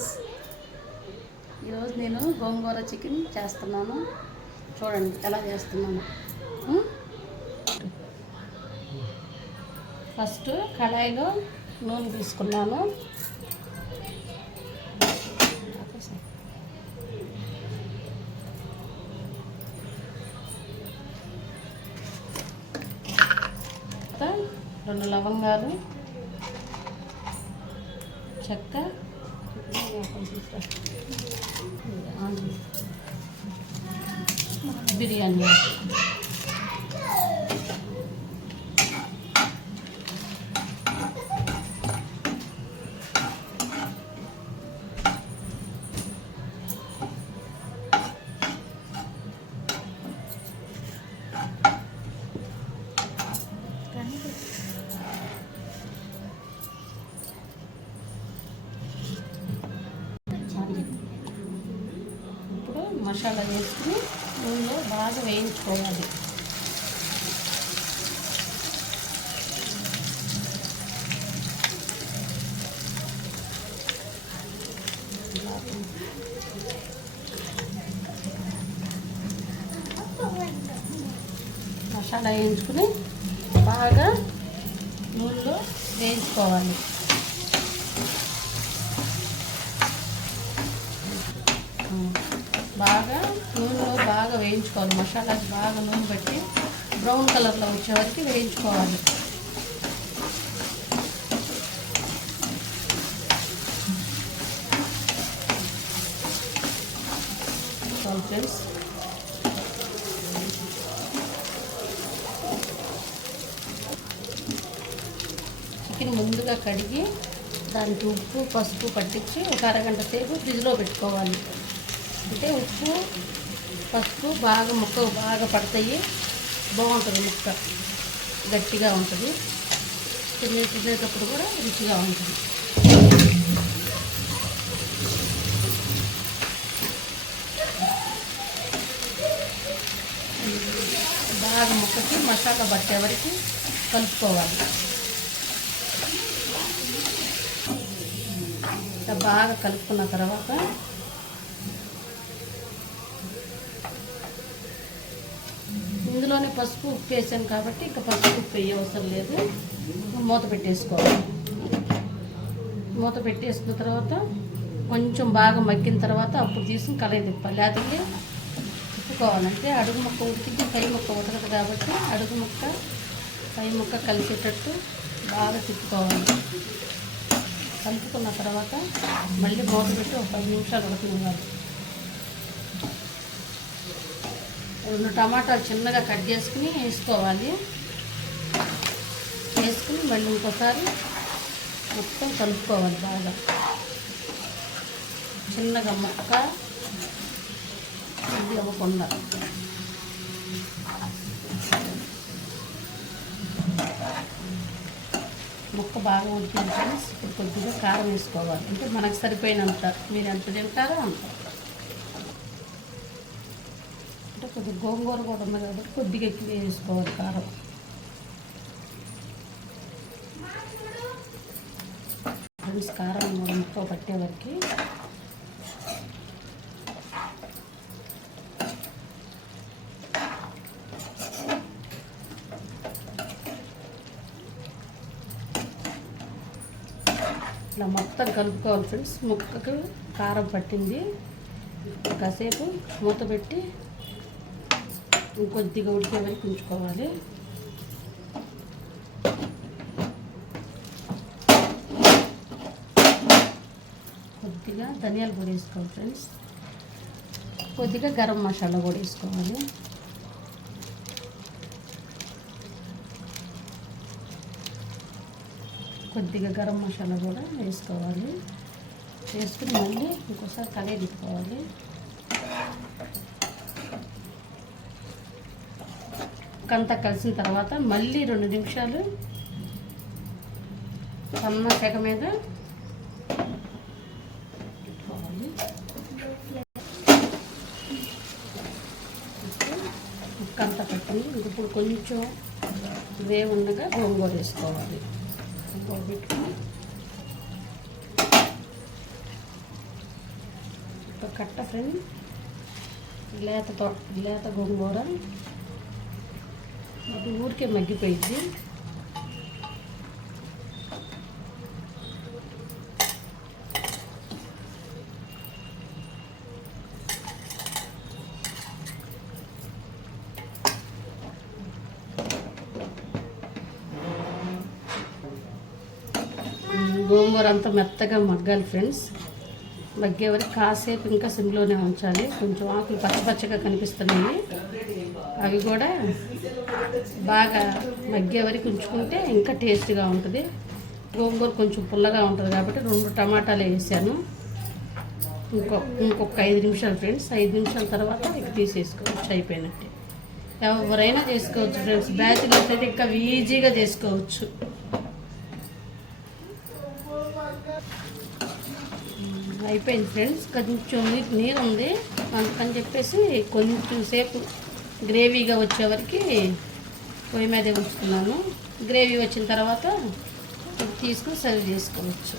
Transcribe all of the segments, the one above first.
Friends, ఈరోజు నేను గోంగూర chicken చేస్తున్నాను. చూడండి ఎలా చేస్తున్నాను. ఫస్ట్ కడాయిలో నూనె తీసుకున్నాను. రెండు లవంగాలు, చెక్క, బిర్యానీ మసాలా వేసుకుని నూనెలో బాగా వేయించుకోవాలి. మసాలా వేయించుకుని బాగా నూనెలో వేయించుకోవాలి. బాగా నూనెలో బాగా వేయించుకోవాలి. మసాలా బాగా నూనె పెట్టి బ్రౌన్ కలర్లో వచ్చే వరకు వేయించుకోవాలి. ఫ్రెండ్స్, చికెన్ ముందుగా కడిగి దానికి ఉప్పు పసుపు పట్టించి ఒక అరగంట సేపు ఫ్రిడ్జ్లో పెట్టుకోవాలి. అంటే ఉప్పు పసుపు బాగా ముక్కకు బాగా పడతాయి, బాగుంటుంది. ముక్క గట్టిగా ఉంటుంది, తినేటప్పుడు కూడా రుచిగా ఉంటుంది. బాగా ముక్కకి మసాలా పట్టే వరకు కలుపుకోవాలి. బాగా కలుపుకున్న తర్వాత ఇందులోనే పసుపు ఉప్పు వేసాను కాబట్టి ఇంకా పసుపు ఉప్పు వేయ అవసరం లేదు. మూత పెట్టేసుకోవాలి. మూత పెట్టేసుకున్న తర్వాత కొంచెం బాగా మగ్గిన తర్వాత అప్పుడు తీసుకుని కలయి తిప్పాలి. లేకపోతే తిప్పుకోవాలంటే అడుగు ముక్క ఉడికింది, పై ముక్క ఉడకదు కాబట్టి అడుగు ముక్క పై ముక్క కలిసేటట్టు బాగా తిప్పుకోవాలి. కలుపుకున్న తర్వాత మళ్ళీ మూత పెట్టి ఒక 10 నిమిషాలు ఉడకనివ్వాలి. 2 టమాటాలు చిన్నగా కట్ చేసుకుని వేసుకోవాలి. వేసుకుని మళ్ళీ ఇంకోసారి మొత్తం కలుపుకోవాలి. బాగా చిన్నగా ముక్క ఇది అవ్వకుండా ముక్క బాగా ఉడికింది. ఇప్పుడు కొద్దిగా కారం వేసుకోవాలి. అంటే మనకు సరిపోయినంత, మీరు ఎంత తింటారో అంత. అంటే కొద్దిగా గోంగూర కూడా ఉంది కాబట్టి కొద్దిగా ఎక్కువ వేసుకోవాలి కారం. ఫ్రెండ్స్, కారం ముక్క పట్టే వరకు ఇట్లా మొత్తం కలుపుకోవాలి. ఫ్రెండ్స్, ముక్కకు కారం పట్టింది. కాసేపు మూత పెట్టి ఇంకొద్దిగా ఉడికే వరకు ఉంచుకోవాలి. కొద్దిగా ధనియాల పొడి వేసుకోవాలి. ఫ్రెండ్స్, కొద్దిగా గరం మసాలా కూడా వేసుకోవాలి. కొద్దిగా గరం మసాలా కూడా వేసుకోవాలి. వేసుకుని మళ్ళీ ఇంకోసారి కలయి తిప్పుకోవాలి. అంతా కలిసిన తర్వాత మళ్ళీ 2 నిమిషాలు సన్న సెగ మీద పెట్టుకోవాలి. ముక్కంతా పెట్టింది. ఇప్పుడు కొంచెం వేవి ఉండగా గోంగూర వేసుకోవాలి. గోంగూర పెట్టుకుని ఒక కట్ట ఫ్రెండ్ లేత గోంగూర అది ఊరికే మగ్గిపోయింది. గోంగూర అంతా మెత్తగా మగ్గాలి ఫ్రెండ్స్. మగ్గే వరకు కాసేపు ఇంకా సిమ్లోనే ఉంచాలి. కొంచెం ఆకులు పచ్చపచ్చగా కనిపిస్తున్నాయి, అవి కూడా బాగా మగ్గే వరకు ఉంచుకుంటే ఇంకా టేస్ట్గా ఉంటుంది. గోంగూర కొంచెం పుల్లగా ఉంటుంది కాబట్టి 2 టమాటాలు వేసాను. ఇంకొక 5 నిమిషాలు ఫ్రెండ్స్. 5 నిమిషాల తర్వాత ఇక తీసేసుకోవచ్చు, అయిపోయినట్టే. ఎవరైనా చేసుకోవచ్చు ఫ్రెండ్స్. బ్యాచిలర్స్ అయితే ఇంకా ఈజీగా చేసుకోవచ్చు. అయిపోయింది ఫ్రెండ్స్. కొంచెం నీరు ఉంది, అందుకని చెప్పేసి కొంచెం సేపు గ్రేవీగా వచ్చేవరకు పొయ్యి మీదే ఉంచుతున్నాను. గ్రేవీ వచ్చిన తర్వాత తీసుకుని సర్వ్ చేసుకోవచ్చు.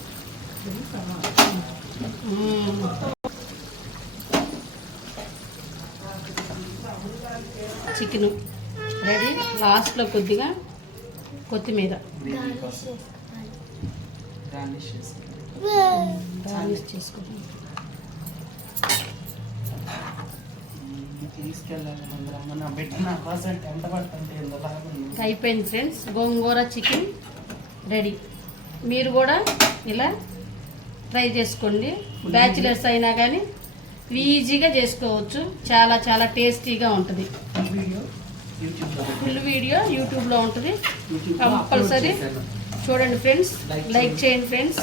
Chicken ready. లాస్ట్లో కొద్దిగా కొత్తిమీర గార్నిష్ చేసుకుంటాం. అయిపోయింది ఫ్రెండ్స్. గోంగూర చికెన్ రెడీ. మీరు కూడా ఇలా ట్రై చేసుకోండి. బ్యాచిలర్స్ అయినా కానీ ఈజీగా చేసుకోవచ్చు. చాలా చాలా టేస్టీగా ఉంటుంది. ఫుల్ వీడియో యూట్యూబ్లో ఉంటుంది, కంపల్సరీ చూడండి ఫ్రెండ్స్. లైక్ చేయండి ఫ్రెండ్స్,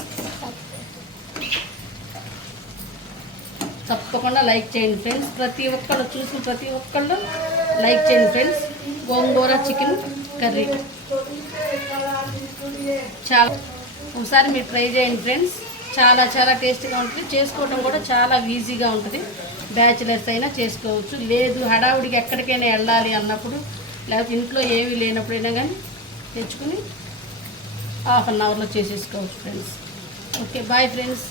తప్పకుండా లైక్ చేయండి ఫ్రెండ్స్. ప్రతి ఒక్కళ్ళు చూసిన ప్రతి ఒక్కళ్ళు లైక్ చేయండి ఫ్రెండ్స్. గోంగూర చికెన్ కర్రీ చాలా ఒకసారి మీరు ట్రై చేయండి ఫ్రెండ్స్. చాలా చాలా టేస్టీగా ఉంటుంది. చేసుకోవడం కూడా చాలా ఈజీగా ఉంటుంది. బ్యాచిలర్స్ అయినా చేసుకోవచ్చు. లేదు హడావుడికి ఎక్కడికైనా వెళ్ళాలి అన్నప్పుడు, లేకపోతే ఇంట్లో ఏమీ లేనప్పుడైనా కానీ తెచ్చుకుని ½ అన్ అవర్లో చేసేసుకోవచ్చు ఫ్రెండ్స్. Okay, bye friends.